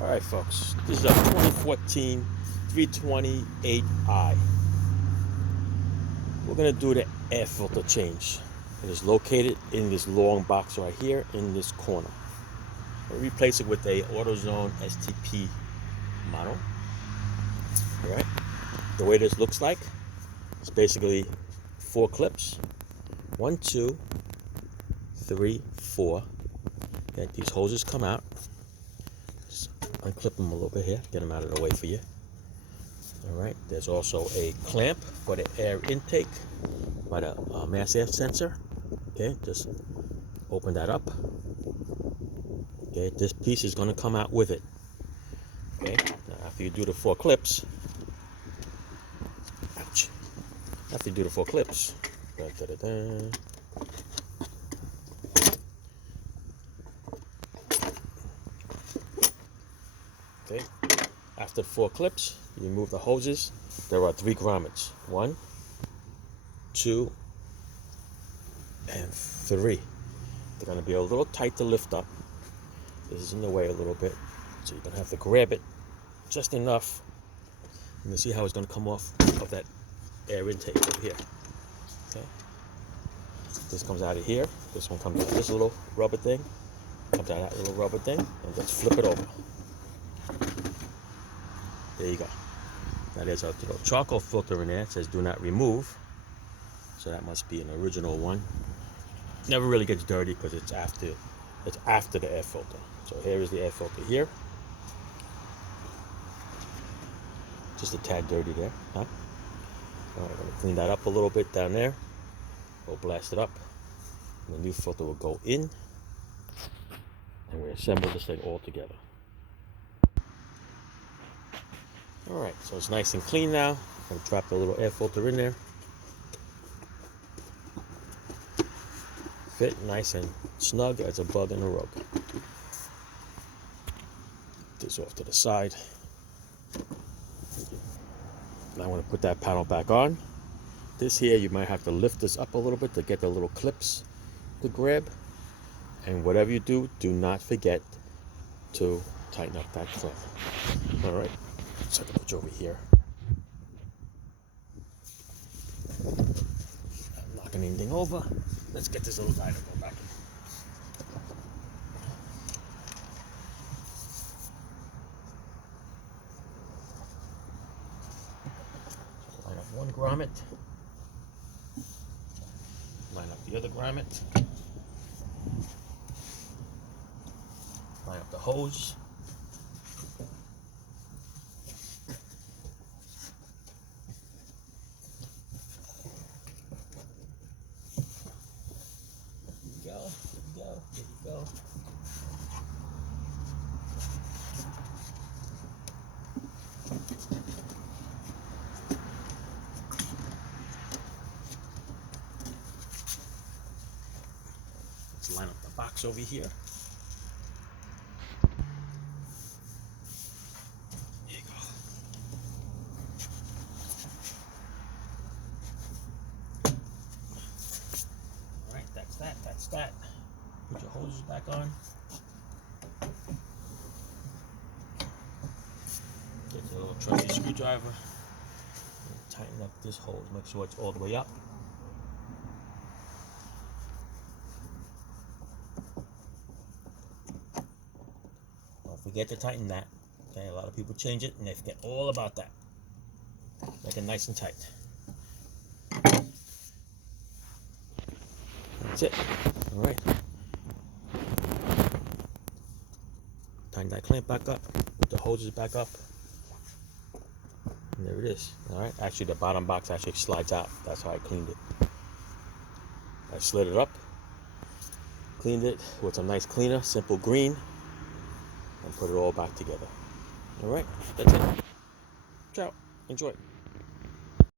All right, folks, this is a 2014 328i. We're gonna do the air filter change. It is located in this long box right here in this corner. We'll replace it with a AutoZone STP model. All right, the way this looks like, it's basically 4 clips. 1, 2, 3, 4. Okay, these hoses come out. Just unclip them a little bit here, get them out of the way for you. All right, there's also a clamp for the air intake by the mass air sensor. Okay, just open that up. Okay, this piece is going to come out with it. Okay, now after you do the 4 clips, ouch, after you do the 4 clips, okay, after the 4 clips, you remove the hoses. There are 3 grommets. 1, 2, and 3. They're going to be a little tight to lift up. This is in the way a little bit, so you're going to have to grab it just enough. And you see how it's going to come off of that air intake over here. Okay. This comes out of here. This one comes out of this little rubber thing. Comes out of that little rubber thing, and just flip it over. There you go. Now there's a little charcoal filter in there. It says "Do not remove," so that must be an original one. Never really gets dirty because it's after the air filter. So here is the air filter here. Just a tad dirty there, huh? All right, I'm gonna clean that up a little bit down there. We'll blast it up. And the new filter will go in, and we assemble this thing all together. All right, so it's nice and clean now. I'm gonna drop the little air filter in there. Fit nice and snug as a bug in a rug. This off to the side. Now I want to put that panel back on. This here, you might have to lift this up a little bit to get the little clips to grab. And whatever you do, do not forget to tighten up that clamp. All right, so I can put you over here. Not knocking anything over. Let's get this little guy to go back in. Line up one grommet. Line up the other grommet. Line up the hose. There you go. Let's line up the box over here. There you go. All right, that's that. Put your hoses back on. Get your little trusty screwdriver. And tighten up this hose. Make sure it's all the way up. Don't forget to tighten that. Okay, a lot of people change it and they forget all about that. Make it nice and tight. That's it. All right. Tighten that clamp back up. Put the hoses back up. And there it is. All right. Actually, the bottom box actually slides out. That's how I cleaned it. I slid it up. Cleaned it with some nice cleaner, simple green, and put it all back together. All right. That's it. Ciao. Enjoy.